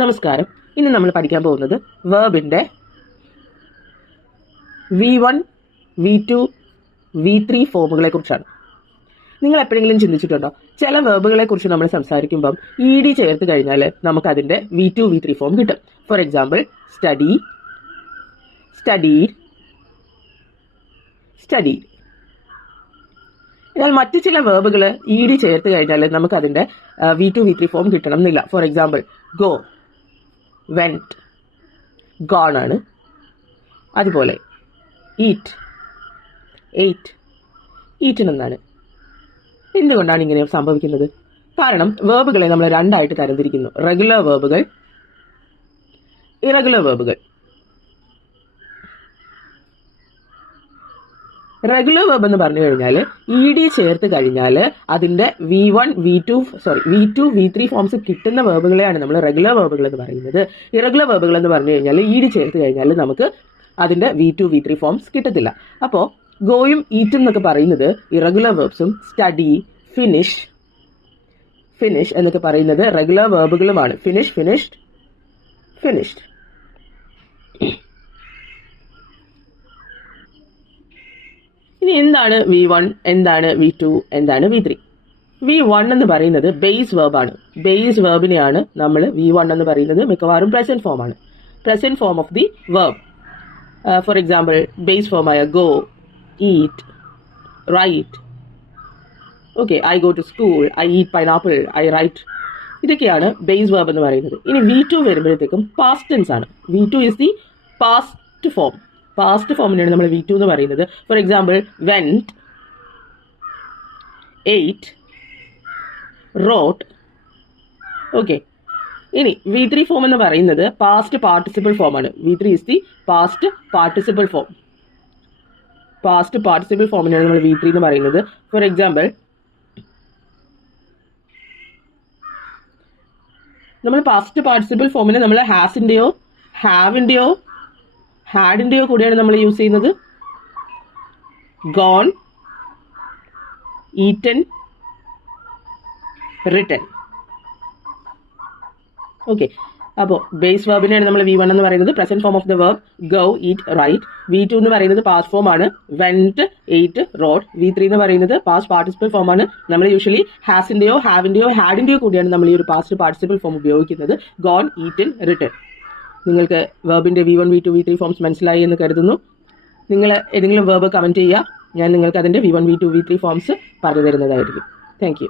നമസ്കാരം. ഇന്ന് നമ്മൾ പഠിക്കാൻ പോകുന്നത് വേർബിന്റെ V1, V2, V3 ഫോമുകളെ കുറിച്ചാണ്. നിങ്ങൾ എപ്പോഴെങ്കിലും ചിന്തിച്ചിട്ടുണ്ടോ, ചില വേർബുകളെ കുറിച്ച് നമ്മൾ സംസാരിക്കുമ്പം ED ചേർത്ത് കഴിഞ്ഞാൽ നമുക്ക് അതിന്റെ V2, V3 ഫോം കിട്ടും. For example, study, studied, studied. എന്നാൽ മറ്റു ചില വേർബുകൾ ED ചേർത്ത് കഴിഞ്ഞാൽ നമുക്ക് അതിന്റെ V2, V3 ഫോം കിട്ടണം എന്നില്ല. For example, go, went, gone ആണ്. അതുപോലെ ഈറ്റ്, എയ്റ്റ്, ഈറ്റൻ എന്നാണ്. എന്തുകൊണ്ടാണ് ഇങ്ങനെ സംഭവിക്കുന്നത്? കാരണം വേർബുകളെ നമ്മൾ രണ്ടായിട്ട് തരംതിരിക്കുന്നു: റെഗുലർ വേർബുകൾ, ഇറഗുലർ വേർബുകൾ. റെഗുലർ വേർബ് എന്ന് പറഞ്ഞു കഴിഞ്ഞാൽ ED ചേർത്ത് കഴിഞ്ഞാൽ അതിന്റെ V1, V2, V3 ഫോംസ് കിട്ടുന്ന വേർബുകളെയാണ് നമ്മൾ റെഗുലർ വേർബുകൾ എന്ന് പറയുന്നത്. ഇറഗുലർ വേർബുകൾ എന്ന് പറഞ്ഞു കഴിഞ്ഞാൽ ED ചേർത്ത് കഴിഞ്ഞാൽ നമുക്ക് അതിന്റെ V2, V3 ഫോംസ് കിട്ടത്തില്ല. അപ്പോൾ ഗോയും ഈറ്റും എന്നൊക്കെ പറയുന്നത് ഇറഗുലർ വേർബ്സും, സ്റ്റഡി, ഫിനിഷ്, ഫിനിഷ് എന്നൊക്കെ പറയുന്നത് റെഗുലർ വേർബുകളുമാണ്. Finish, finished, finished. ഇനി എന്താണ് V1, എന്താണ് V2, എന്താണ് V3? V1 എന്ന് പറയുന്നത് ബേസ് വേർബാണ്. ബേസ് വേർബിനെയാണ് നമ്മൾ V1 എന്ന് പറയുന്നത്. മിക്കവാറും പ്രസന്റ് ഫോം ആണ്. Present form of the verb. For example, base ഫോമായ go, eat, write. Okay, I go to school, I eat pineapple, I write. ഇതൊക്കെയാണ് ബേസ് വേർബ് എന്ന് പറയുന്നത്. ഇനി V2 വരുമ്പോഴത്തേക്കും പാസ്റ്റ് ടെൻസ് ആണ്. V2 is the past form. Past ഫോമിനാണ് നമ്മൾ V2 എന്ന് പറയുന്നത്. Four example, went, ate, wrote. Okay, ഇനി V3 ഫോം എന്ന് പറയുന്നത് പാസ്റ്റ് പാർട്ടിസിപ്പിൾ ഫോം ആണ്. V3 is the past participle form. Past participle ഫോമിനാണ് നമ്മൾ V3 എന്ന് പറയുന്നത്. ഫോർ എക്സാമ്പിൾ, നമ്മൾ പാസ്റ്റ് പാർട്ടിസിപ്പിൾ ഫോമിന് നമ്മൾ ഹാസിന്റെയോ ഹാവിന്റെയോ ഹാഡിന്റെയോ കൂടെയാണ് നമ്മൾ യൂസ് ചെയ്യുന്നത്. Gone, eaten, written. ഓക്കെ, അപ്പോൾ ബേസ് വേർബിനെയാണ് നമ്മൾ V1 എന്ന് പറയുന്നത്. Present form of the verb go, eat, write. V2 എന്ന് പറയുന്നത് പാസ്റ്റ് ഫോം ആണ്. Went, ate, wrote. V3 എന്ന് പറയുന്നത് പാസ്റ്റ് പാർട്ടിസിപ്പിൾ ഫോം ആണ്. നമ്മൾ യൂഷ്വലി ഹാസിന്റെയോ ഹാവിന്റെയോ ഹാഡിന്റെയോ കൂടിയാണ് നമ്മൾ ഈ ഒരു പാസ്റ്റ് പാർട്ടിസിപ്പിൾ ഫോം ഉപയോഗിക്കുന്നത്. Gone, eaten, written. നിങ്ങൾക്ക് വേർബിന്റെ V1, V2, V3 ഫോംസ് മനസ്സിലായി എന്ന് കരുതുന്നു. നിങ്ങൾ ഏതെങ്കിലും വേർബ് കമന്റ് ചെയ്യുക. ഞാൻ നിങ്ങൾക്ക് അതിന്റെ V1, V2, V3 ഫോംസ് പറഞ്ഞു തരുന്നതായിരിക്കും. Thank you.